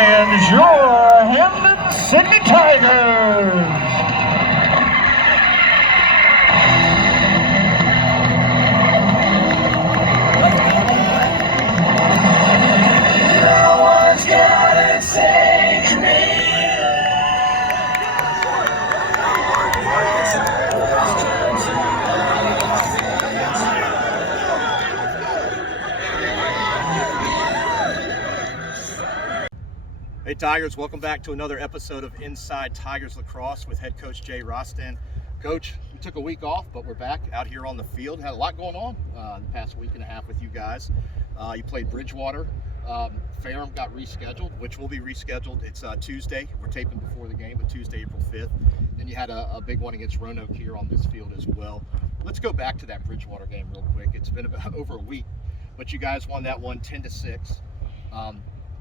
Lions, your Hampden-Sydney Tigers. Hey Tigers, welcome back to another episode of Inside Tigers Lacrosse with head coach Jay Rostan. Coach, we took a week off, but we're back out here on the field. Had a lot going on the past week and a half with you guys. You played Bridgewater. Ferrum got rescheduled, which will be rescheduled. It's Tuesday. We're taping before the game, but Tuesday, April 5th. Then you had a big one against Roanoke here on this field as well. Let's go back to that Bridgewater game real quick. It's been about over a week, but you guys won that one 10-6.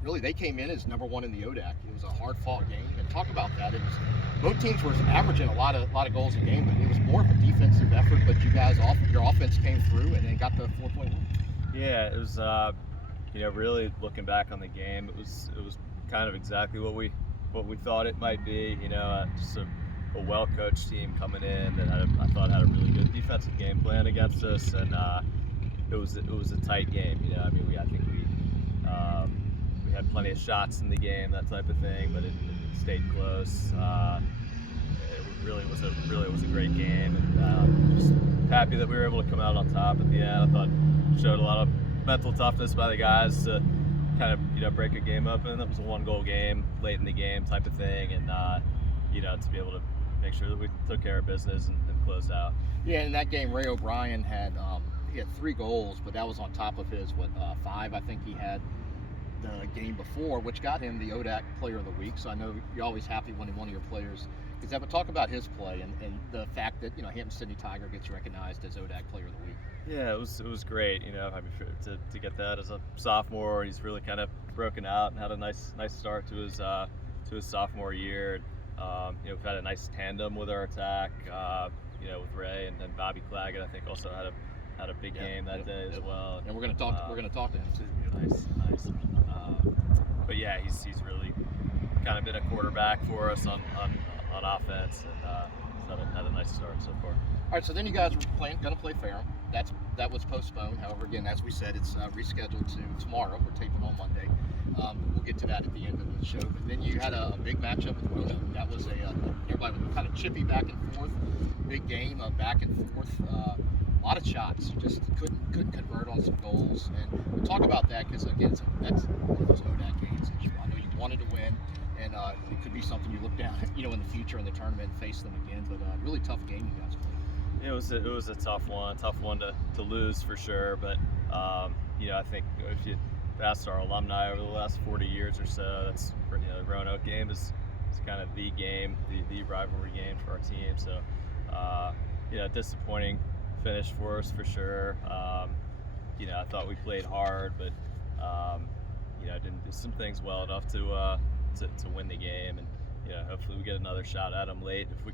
Really, they came in as number one in the ODAC. It was a hard-fought game, and talk about that. It was both teams were averaging a lot of goals a game, but it was more of a defensive effort. But you guys, your offense came through and then got the 4-point win. Yeah, it was. Really looking back on the game, it was kind of exactly what we thought it might be. Just a well-coached team coming in that I thought had a really good defensive game plan against us, and it was a tight game. I think we had plenty of shots in the game, that type of thing, but it stayed close. It really was a great game, and just happy that we were able to come out on top at the end. I thought it showed a lot of mental toughness by the guys to kind of break a game open. That was a one-goal game late in the game type of thing, and to be able to make sure that we took care of business and closed out. Yeah, in that game, Ray O'Brien had 3 goals, but that was on top of his 5 I think he had the game before, which got him the ODAC Player of the Week. So I know you're always happy when one of your players gets that. But talk about his play and the fact that Hampden-Sydney Tiger gets recognized as ODAC Player of the Week. Yeah, it was great. To get that as a sophomore, he's really kind of broken out and had a nice start to his sophomore year. We've had a nice tandem with our attack. With Ray and Bobby Clagett, I think also had a big game that day as well. And we're going to talk to him too. Nice. But yeah, he's really kind of been a quarterback for us on offense, and had a nice start so far. All right, so then you guys were going to play Ferrum. That was postponed. However, again, as we said, it's rescheduled to tomorrow. We're taping on Monday. We'll get to that at the end of the show. But then you had a big matchup with Roanoke. That was everybody was kind of chippy back and forth. Big game, back and forth. A lot of shots, just couldn't convert on some goals. And we'll talk about that because again, that's one of those ODAC games that I know you wanted to win, and it could be something you look down, in the future in the tournament and face them again. But really tough game you guys played. It was a tough one to lose for sure. But I think if you asked our alumni over the last 40 years or so, that's the Roanoke game is kind of the game, the rivalry game for our team. So disappointing finish for us for sure. I thought we played hard, but didn't do some things well enough to win the game, and hopefully we get another shot at them late if we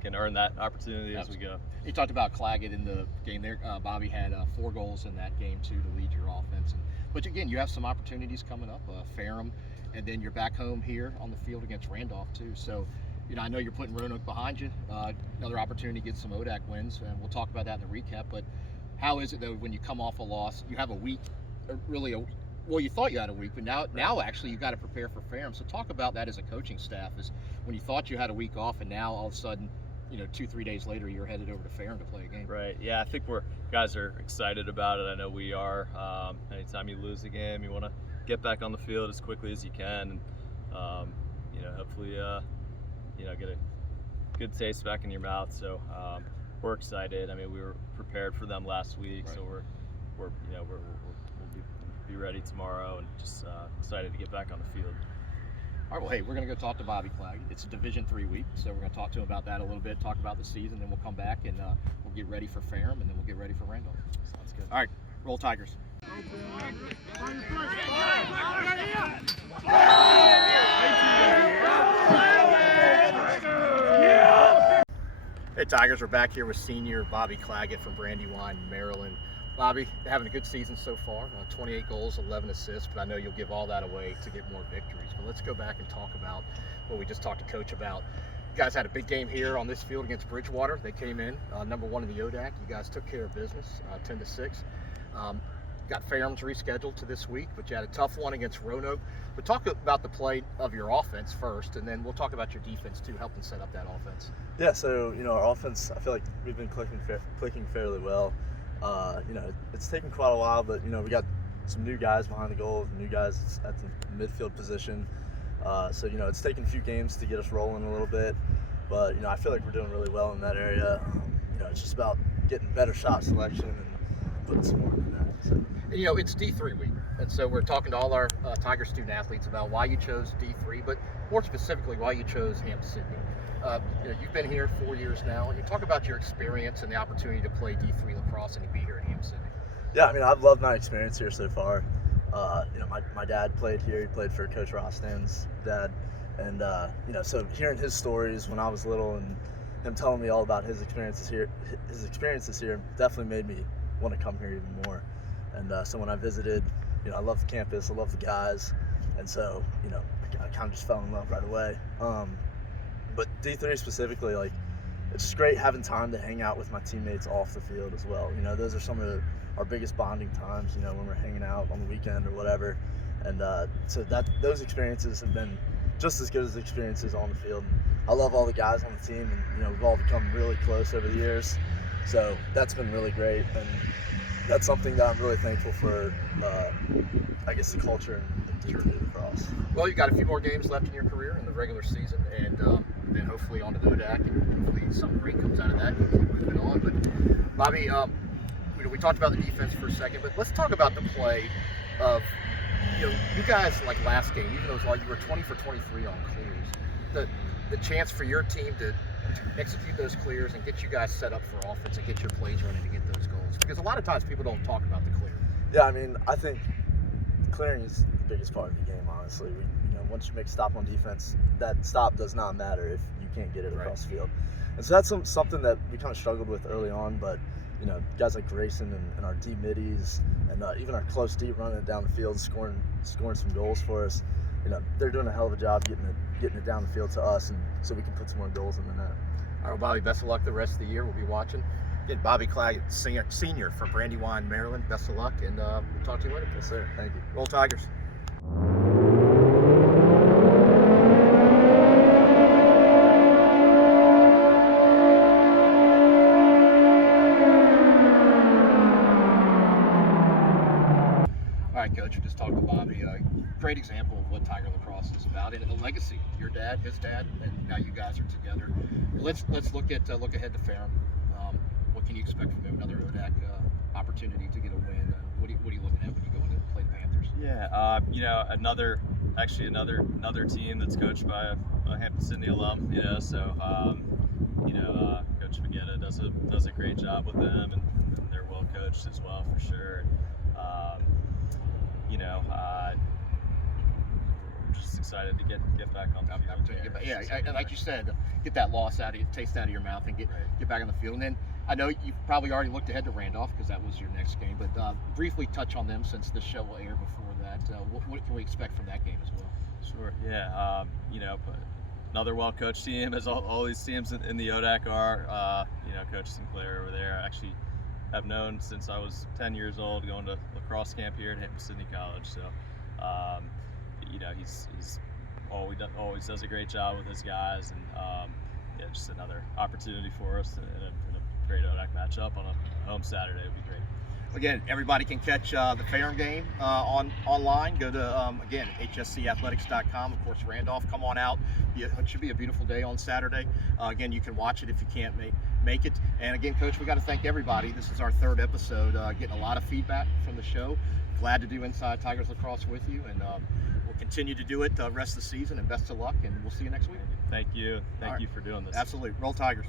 can earn that opportunity as we go. You talked about Clagett in the game there. Bobby had 4 goals in that game too to lead your offense. But again, you have some opportunities coming up, Ferrum, and then you're back home here on the field against Randolph too. So I know you're putting Roanoke behind you. Another opportunity to get some ODAC wins, and we'll talk about that in the recap. But how is it, though, when you come off a loss? You have a week, you thought you had a week, but now actually you got to prepare for Ferrum. So talk about that as a coaching staff, is when you thought you had a week off, and now all of a sudden, 2-3 days later, you're headed over to Ferrum to play a game. Right. Yeah, I think guys are excited about it. I know we are. Anytime you lose a game, you want to get back on the field as quickly as you can, and hopefully. Get a good taste back in your mouth. So we're excited. We were prepared for them last week, right. So we'll be ready tomorrow, and just excited to get back on the field. All right. Well, hey, we're going to go talk to Bobby Clagett. It's a Division III week, so we're going to talk to him about that a little bit. Talk about the season, then we'll come back and we'll get ready for Ferrum, and then we'll get ready for Randolph. Sounds good. All right. Roll Tigers. Hey Tigers, we're back here with senior Bobby Clagett from Brandywine, Maryland. Bobby, having a good season so far, 28 goals, 11 assists, but I know you'll give all that away to get more victories. But let's go back and talk about what we just talked to Coach about. You guys had a big game here on this field against Bridgewater. They came in number 1 in the ODAC. You guys took care of business, 10-6. Got Ferrum's rescheduled to this week, but you had a tough one against Roanoke. But talk about the play of your offense first, and then we'll talk about your defense too, helping set up that offense. Yeah, so our offense, I feel like we've been clicking fairly well. It's taken quite a while, but we got some new guys behind the goal, new guys at the midfield position. So it's taken a few games to get us rolling a little bit, but I feel like we're doing really well in that area. It's just about getting better shot selection and putting some more into that. So. It's D3 week, and so we're talking to all our Tiger student athletes about why you chose D3, but more specifically why you chose Hampden-Sydney. You've been here 4 years now, and you talk about your experience and the opportunity to play D3 lacrosse and to be here at Hampden-Sydney. Yeah, I've loved my experience here so far. My dad played here. He played for Coach Rostan's dad, and so hearing his stories when I was little and him telling me all about his experiences here definitely made me want to come here even more. And so when I visited, I love the campus, I love the guys, and so I kind of just fell in love right away. But D3 specifically, it's just great having time to hang out with my teammates off the field as well. Those are some of our biggest bonding times, when we're hanging out on the weekend or whatever. And so those experiences have been just as good as the experiences on the field. I love all the guys on the team, and we've all become really close over the years. So that's been really great, and that's something that I'm really thankful for, the culture and D3 lacrosse. Well, you've got a few more games left in your career in the regular season, and then hopefully on to the ODAC, and hopefully something great comes out of that. You keep moving on. But Bobby, we talked about the defense for a second, but let's talk about the play of you guys last game, even though you were 20 for 23 on clears. The chance for your team to execute those clears and get you guys set up for offense and get your plays running to get those goals, because a lot of times people don't talk about the clear. Yeah, I think clearing is the biggest part of the game, honestly. Once you make a stop on defense, that stop does not matter if you can't get it across the field. And so that's something that we kind of struggled with early on, but guys like Grayson and our D middies and even our close D running it down the field, scoring some goals for us. They're doing a hell of a job getting it down the field to us, and so we can put some more goals in the net. All right, Bobby, best of luck the rest of the year. We'll be watching. Again, Bobby Clagett, senior from Brandywine, Maryland. Best of luck, and we'll talk to you later. Yes, sir. Thank you. Roll Tigers. All right, Coach, we just talked to Bobby. Great example of what Tiger Lacrosse is about, and a legacy. Your dad, his dad, and now you guys are together. Let's look ahead to Ferrum. What can you expect from him? Another ODAC opportunity to get a win. What are you looking at when you go in to play the Panthers? Yeah, another team that's coached by a Hampden-Sydney alum. So Coach Magetta does a great job with them, and they're well coached as well for sure. We're just excited to get back on the field. Yeah, like you said, get that loss taste out of your mouth, and get back on the field. And then I know you probably already looked ahead to Randolph because that was your next game, but briefly touch on them since the show will air before that. What can we expect from that game as well? Sure. Yeah. But another well-coached team, as all these teams in the ODAC are. Coach Sinclair over there, I actually have known since I was 10 years old, going to lacrosse camp here at Hampden-Sydney College. So, he's always does a great job with his guys, and just another opportunity for us in a great ODAC matchup on a home Saturday would be great. Again, everybody can catch the Ferrum game online. Go to, again, hscathletics.com. Of course, Randolph, come on out. It should be a beautiful day on Saturday. Again, you can watch it if you can't make it. And again, Coach, we got to thank everybody. This is our third episode, getting a lot of feedback from the show. Glad to do Inside Tigers Lacrosse with you, and we'll continue to do it the rest of the season, and best of luck, and we'll see you next week. Thank you. Thank you for doing this. Absolutely. Roll Tigers.